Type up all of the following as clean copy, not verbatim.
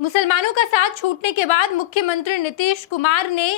मुसलमानों का साथ छूटने के बाद मुख्यमंत्री नीतीश कुमार ने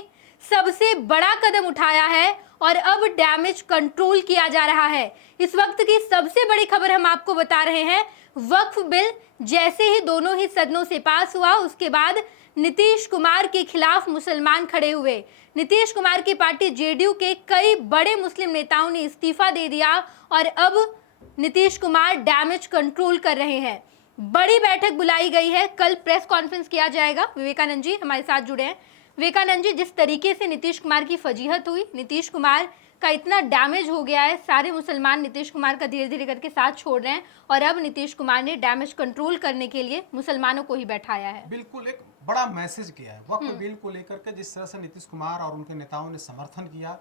सबसे बड़ा कदम उठाया है और अब डैमेज कंट्रोल किया जा रहा है। इस वक्त की सबसे बड़ी खबर हम आपको बता रहे हैं। वक्फ बिल जैसे ही दोनों ही सदनों से पास हुआ, उसके बाद नीतीश कुमार के खिलाफ मुसलमान खड़े हुए। नीतीश कुमार की पार्टी जेडीयू के कई बड़े मुस्लिम नेताओं ने इस्तीफा दे दिया और अब नीतीश कुमार डैमेज कंट्रोल कर रहे हैं। बड़ी बैठक बुलाई गई है, कल प्रेस कॉन्फ्रेंस किया जाएगा। विवेकानंद जी हमारे साथ जुड़े हैं। विवेकानंद जी, जिस तरीके से नीतीश कुमार की फजीहत हुई, नीतीश कुमार का इतना डैमेज हो गया है, सारे मुसलमान नीतीश कुमार का धीरे धीरे करके साथ छोड़ रहे हैं और अब नीतीश कुमार ने डैमेज कंट्रोल करने के लिए मुसलमानों को ही बैठाया है। बिल्कुल एक बड़ा मैसेज किया है वक्फ बिल को लेकर के। जिस तरह से नीतीश कुमार और उनके नेताओं ने समर्थन किया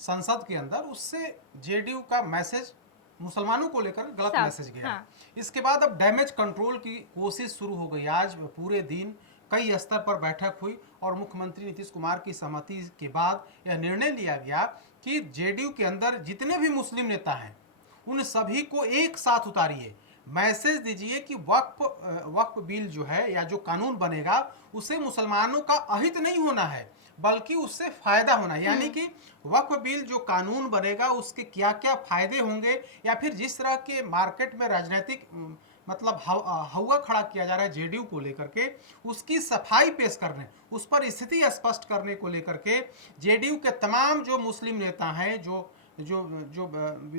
संसद के अंदर, उससे जेडीयू का मैसेज मुसलमानों को लेकर गलत मैसेज गया। हाँ। इसके बाद अब डैमेज कंट्रोल की कोशिश शुरू हो गई। आज पूरे दिन कई स्तर पर बैठक हुई और मुख्यमंत्री नीतीश कुमार की सहमति के बाद यह निर्णय लिया गया कि जेडीयू के अंदर जितने भी मुस्लिम नेता हैं उन सभी को एक साथ उतारिए, मैसेज दीजिए कि वक्फ बिल जो है या जो कानून बनेगा उसे मुसलमानों का अहित नहीं होना है बल्कि उससे फायदा होना है। यानी कि वक्फ बिल जो कानून बनेगा उसके क्या क्या फायदे होंगे, या फिर जिस तरह के मार्केट में राजनीतिक मतलब हवा खड़ा किया जा रहा है जेडीयू को लेकर के, उसकी सफाई पेश करने, उस पर स्थिति स्पष्ट करने को लेकर के जेडीयू के तमाम जो मुस्लिम नेता हैं, जो जो जो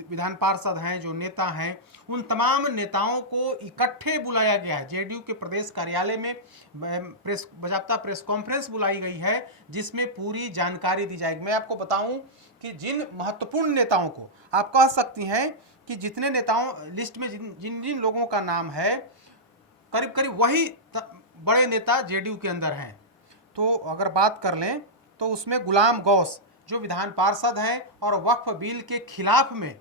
विधान पार्षद हैं, जो नेता हैं, उन तमाम नेताओं को इकट्ठे बुलाया गया है। जेडीयू के प्रदेश कार्यालय में बाकायदा प्रेस कॉन्फ्रेंस बुलाई गई है जिसमें पूरी जानकारी दी जाएगी। मैं आपको बताऊं कि जिन महत्वपूर्ण नेताओं को आप कह सकती हैं कि जितने नेताओं लिस्ट में जिन जिन लोगों का नाम है, करीब करीब वही बड़े नेता जेडीयू के अंदर हैं। तो अगर बात कर लें तो उसमें गुलाम गौस जो विधान पार्षद हैं और वक्फ बिल के खिलाफ में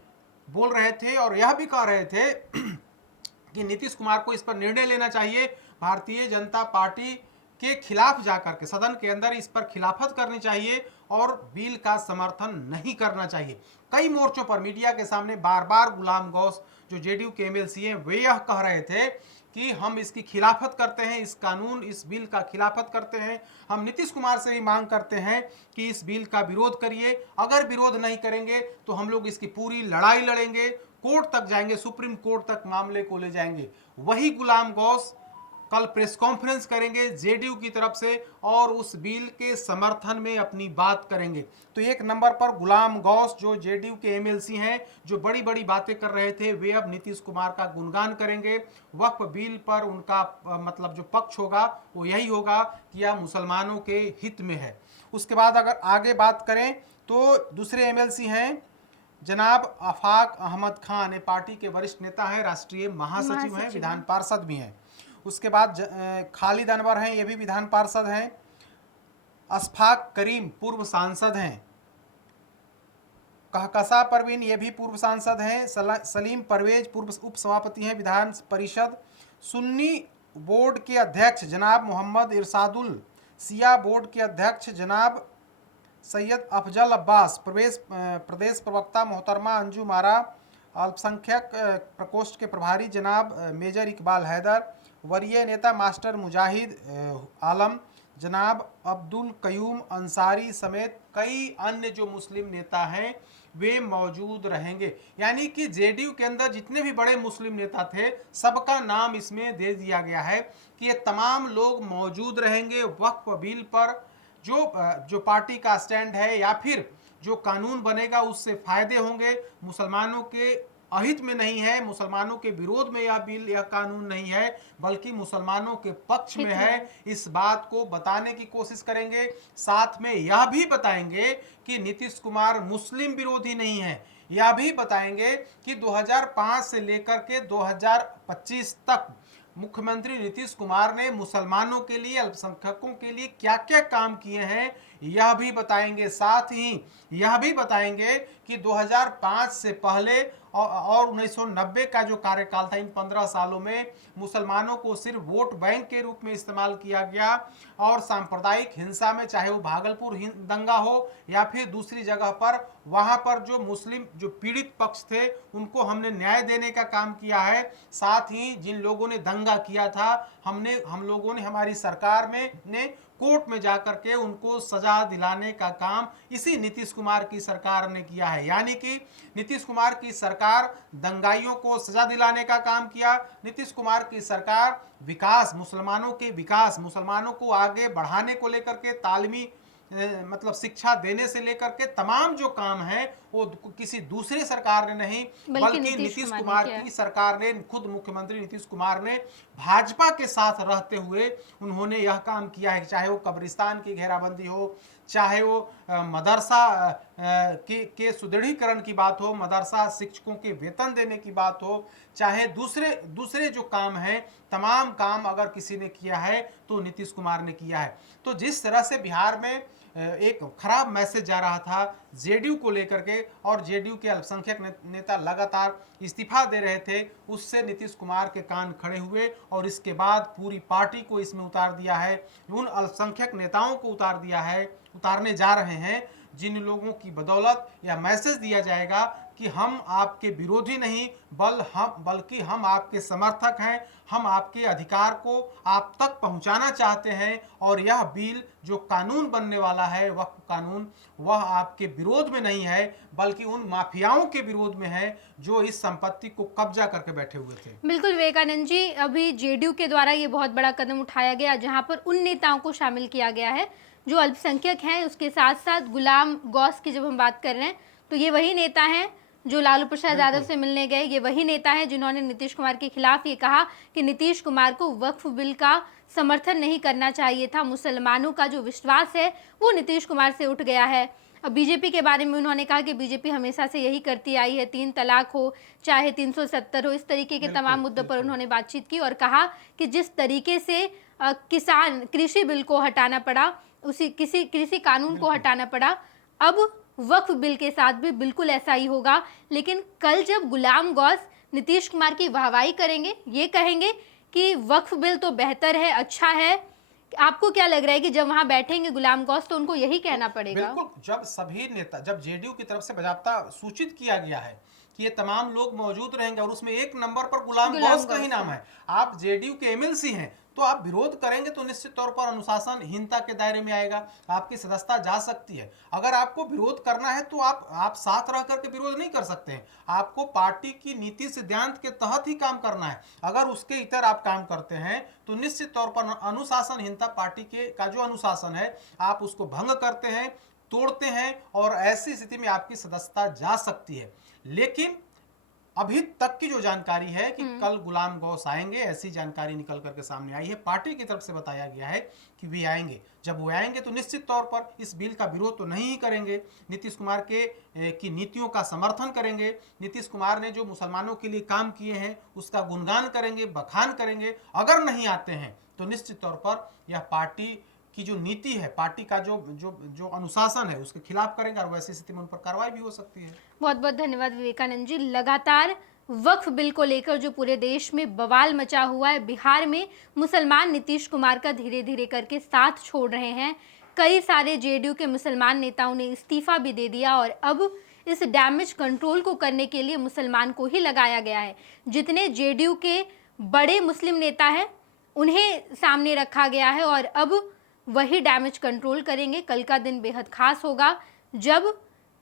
बोल रहे थे और यह भी कह रहे थे कि नीतीश कुमार को इस पर निर्णय लेना चाहिए, भारतीय जनता पार्टी के खिलाफ जाकर के सदन के अंदर इस पर खिलाफत करनी चाहिए और बिल का समर्थन नहीं करना चाहिए। कई मोर्चों पर मीडिया के सामने बार बार गुलाम गौस जो जेडीयू के एमएलसी हैं वे यह कह रहे थे कि हम इसकी खिलाफत करते हैं, इस बिल का खिलाफत करते हैं। हम नीतीश कुमार से भी मांग करते हैं कि इस बिल का विरोध करिए, अगर विरोध नहीं करेंगे तो हम लोग इसकी पूरी लड़ाई लड़ेंगे, कोर्ट तक जाएंगे, सुप्रीम कोर्ट तक मामले को ले जाएंगे। वही गुलाम गौस कल प्रेस कॉन्फ्रेंस करेंगे जेडीयू की तरफ से और उस बिल के समर्थन में अपनी बात करेंगे। तो एक नंबर पर गुलाम गौस जो जेडीयू के एमएलसी हैं, जो बड़ी बड़ी बातें कर रहे थे, वे अब नीतीश कुमार का गुणगान करेंगे। वक्फ बिल पर उनका मतलब जो पक्ष होगा वो यही होगा कि यह मुसलमानों के हित में है। उसके बाद अगर आगे बात करें तो दूसरे एमएलसी हैं जनाब आफाक अहमद खान, ये पार्टी के वरिष्ठ नेता हैं, राष्ट्रीय महासचिव हैं, विधान पार्षद भी हैं। उसके बाद खालिद अनवर हैं, ये भी विधान पार्षद हैं। अशफाक करीम पूर्व सांसद हैं। कहकशा परवीन ये भी पूर्व सांसद हैं। सलीम परवेज पूर्व उपसभापति हैं विधान परिषद। सुन्नी बोर्ड के अध्यक्ष जनाब मोहम्मद इरशादुल, सिया बोर्ड के अध्यक्ष जनाब सैयद अफजल अब्बास, प्रदेश प्रवक्ता मोहतरमा अंजू मारा, अल्पसंख्यक प्रकोष्ठ के प्रभारी जनाब मेजर इकबाल हैदर, वरीय नेता मास्टर मुजाहिद आलम, जनाब अब्दुल कयूम अंसारी समेत कई अन्य जो मुस्लिम नेता हैं वे मौजूद रहेंगे। यानी कि जेडीयू के अंदर जितने भी बड़े मुस्लिम नेता थे सबका नाम इसमें दे दिया गया है कि ये तमाम लोग मौजूद रहेंगे। वक्फ बिल पर जो पार्टी का स्टैंड है या फिर जो कानून बनेगा उससे फायदे होंगे, मुसलमानों के अहित में नहीं है, मुसलमानों के विरोध में यह बिल यह कानून नहीं है, बल्कि मुसलमानों के पक्ष में है। इस बात को बताने की कोशिश करेंगे। साथ में यह भी बताएंगे कि नीतीश कुमार मुस्लिम विरोधी नहीं है। यह भी बताएंगे कि 2005 से लेकर के 2025 तक मुख्यमंत्री नीतीश कुमार ने मुसलमानों के लिए, अल्पसंख्यकों के लिए क्या क्या काम किए हैं, यह भी बताएंगे। साथ ही यह भी बताएंगे कि 2005 से पहले और 1990 का जो कार्यकाल था, इन 15 सालों में मुसलमानों को सिर्फ वोट बैंक के रूप में इस्तेमाल किया गया और सांप्रदायिक हिंसा में, चाहे वो भागलपुर दंगा हो या फिर दूसरी जगह पर, वहां पर जो मुस्लिम जो पीड़ित पक्ष थे उनको हमने न्याय देने का काम किया है। साथ ही जिन लोगों ने दंगा किया था, हम लोगों ने, हमारी सरकार में ने कोर्ट में जाकर के उनको सजा दिलाने का काम इसी नीतीश कुमार की सरकार ने किया है। यानी कि नीतीश कुमार की सरकार दंगाइयों को सजा दिलाने का काम किया। नीतीश कुमार की सरकार विकास, मुसलमानों के विकास, मुसलमानों को आगे बढ़ाने को लेकर के, तालीमी मतलब शिक्षा देने से लेकर के तमाम जो काम है वो किसी दूसरे सरकार ने नहीं, बल्कि नीतीश कुमार की सरकार ने, खुद मुख्यमंत्री नीतीश कुमार ने भाजपा के साथ रहते हुए उन्होंने यह काम किया है। चाहे वो कब्रिस्तान की घेराबंदी हो, चाहे वो मदरसा के सुदृढ़ीकरण की बात हो, मदरसा शिक्षकों के वेतन देने की बात हो, चाहे दूसरे जो काम हैं, तमाम काम अगर किसी ने किया है तो नीतीश कुमार ने किया है। तो जिस तरह से बिहार में एक खराब मैसेज जा रहा था जेडीयू को लेकर के, और जेडीयू के अल्पसंख्यक नेता लगातार इस्तीफा दे रहे थे, उससे नीतीश कुमार के कान खड़े हुए और इसके बाद पूरी पार्टी को इसमें उतार दिया है। उन अल्पसंख्यक नेताओं को उतारने जा रहे हैं जिन लोगों की बदौलत यह मैसेज दिया जाएगा कि हम आपके विरोधी नहीं, बल्कि हम आपके समर्थक हैं, हम आपके अधिकार को आप तक पहुंचाना चाहते हैं, और यह बिल जो कानून बनने वाला है, वक्फ कानून, वह आपके विरोध में नहीं है बल्कि उन माफियाओं के विरोध में है जो इस संपत्ति को कब्जा करके बैठे हुए थे। बिल्कुल विवेकानंद जी, अभी जेडीयू के द्वारा ये बहुत बड़ा कदम उठाया गया जहां पर उन नेताओं को शामिल किया गया है जो अल्पसंख्यक हैं। उसके साथ साथ गुलाम गौस की जब हम बात कर रहे हैं तो ये वही नेता हैं जो लालू प्रसाद यादव से मिलने गए, ये वही नेता हैं जिन्होंने नीतीश कुमार के खिलाफ ये कहा कि नीतीश कुमार को वक्फ बिल का समर्थन नहीं करना चाहिए था। मुसलमानों का जो विश्वास है वो नीतीश कुमार से उठ गया है। अब बीजेपी के बारे में उन्होंने कहा कि बीजेपी हमेशा से यही करती आई है, 3 तलाक हो चाहे 370 हो, इस तरीके के तमाम मुद्दों पर उन्होंने बातचीत की और कहा कि जिस तरीके से कृषि बिल को हटाना पड़ा, उसी कृषि कानून को हटाना पड़ा, अब वक्फ बिल के साथ भी बिल्कुल ऐसा ही होगा। लेकिन कल जब गुलाम गौस नीतीश कुमार की वाहवाही करेंगे, ये कहेंगे कि वक्फ बिल तो बेहतर है, अच्छा है, आपको क्या लग रहा है कि जब वहां बैठेंगे गुलाम गौस तो उनको यही कहना पड़ेगा? बिल्कुल, जब सभी नेता, जब जेडीयू की तरफ से बाकायदा सूचित किया गया है कि ये तमाम लोग मौजूद रहेंगे और उसमें एक नंबर पर गुलाम गौस का ही नाम है, आप जेडीयू के एमएलसी हैं, तो आप विरोध करेंगे तो निश्चित तौर पर अनुशासनहीनता के दायरे में आएगा, आपकी सदस्यता जा सकती है। अगर आपको विरोध करना है तो आप साथ रह करके विरोध नहीं कर सकते हैं, आपको पार्टी की नीति सिद्धांत के तहत ही काम करना है। अगर उसके इतर आप काम करते हैं तो निश्चित तौर पर अनुशासनहीनता, पार्टी के का जो अनुशासन है आप उसको भंग करते हैं, तोड़ते हैं, और ऐसी स्थिति में आपकी सदस्यता जा सकती है। लेकिन अभी तक की जो जानकारी है कि कल गुलाम गौस आएंगे, ऐसी जानकारी निकल करके सामने आई है, पार्टी की तरफ से बताया गया है कि वे आएंगे। जब वो आएंगे तो निश्चित तौर पर इस बिल का विरोध तो नहीं ही करेंगे, नीतीश कुमार की नीतियों का समर्थन करेंगे, नीतीश कुमार ने जो मुसलमानों के लिए काम किए हैं उसका गुणगान करेंगे, बखान करेंगे। अगर नहीं आते हैं तो निश्चित तौर पर यह पार्टी की जो नीति है, पार्टी का जो अनुशासन है उसके खिलाफ करेंगे और वैसी स्थिति में उन पर कार्रवाई भी हो सकती है। बहुत बहुत धन्यवाद विवेकानंद जी। लगातार वक्फ बिल को लेकर जो पूरे देश में बवाल मचा हुआ है, बिहार में मुसलमान नीतीश कुमार का धीरे धीरे करके साथ छोड़ रहे हैं। कई सारे जेडीयू के मुसलमान नेताओं ने इस्तीफा भी दे दिया और अब इस डैमेज कंट्रोल को करने के लिए मुसलमान को ही लगाया गया है। जितने जेडीयू के बड़े मुस्लिम नेता हैं उन्हें सामने रखा गया है और अब वही डैमेज कंट्रोल करेंगे। कल का दिन बेहद खास होगा जब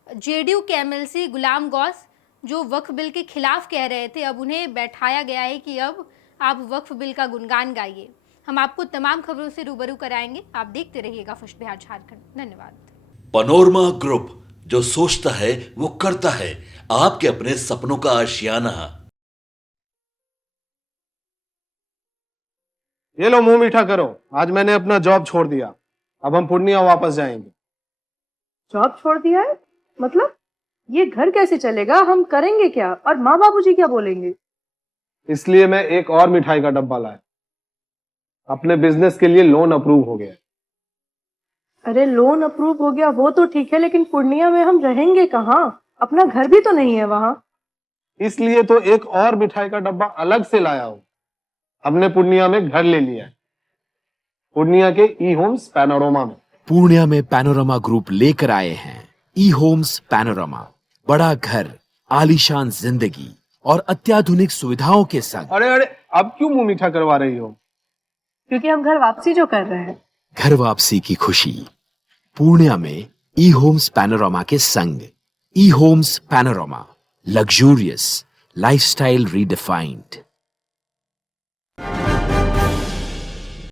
जेडीयू के एमएलसी गुलाम गौस जो वक्फ बिल के खिलाफ कह रहे थे, अब उन्हें बैठाया गया है कि अब आप वक्फ बिल का गुणगान गाइए। हम आपको तमाम खबरों से रूबरू कराएंगे, आप देखते रहिएगा खुश बिहार झारखंड। धन्यवाद। पनोरमा ग्रुप, जो सोचता है वो करता है, आपके अपने सपनों का आशियाना। ये लो मुंह मीठा करो, आज मैंने अपना जॉब छोड़ दिया, अब हम पूर्णिया वापस जाएंगे। जॉब छोड़ दिया है? मतलब ये घर कैसे चलेगा, हम करेंगे क्या और माँ बाबूजी क्या बोलेंगे? इसलिए मैं एक और मिठाई का डब्बा लाया, अपने बिजनेस के लिए लोन अप्रूव हो गया। अरे लोन अप्रूव हो गया वो तो ठीक है, लेकिन पूर्णिया में हम रहेंगे कहाँ? अपना घर भी तो नहीं है वहाँ। इसलिए तो एक और मिठाई का डब्बा अलग से लाया हूं। हमने पूर्णिया में घर ले लिया है, पूर्णिया के ई होम्स पैनोरमा में। पूर्णिया में पैनोरमा ग्रुप लेकर आए हैं ई होम्स पैनोरमा, बड़ा घर, आलीशान जिंदगी और अत्याधुनिक सुविधाओं के संग। अरे अरे, अब क्यों मुंह मीठा करवा रही हो? क्योंकि हम घर वापसी जो कर रहे हैं। घर वापसी की खुशी पूर्णिया में ई होम्स पैनोरमा के संग। E homes panorama, luxurious lifestyle redefined.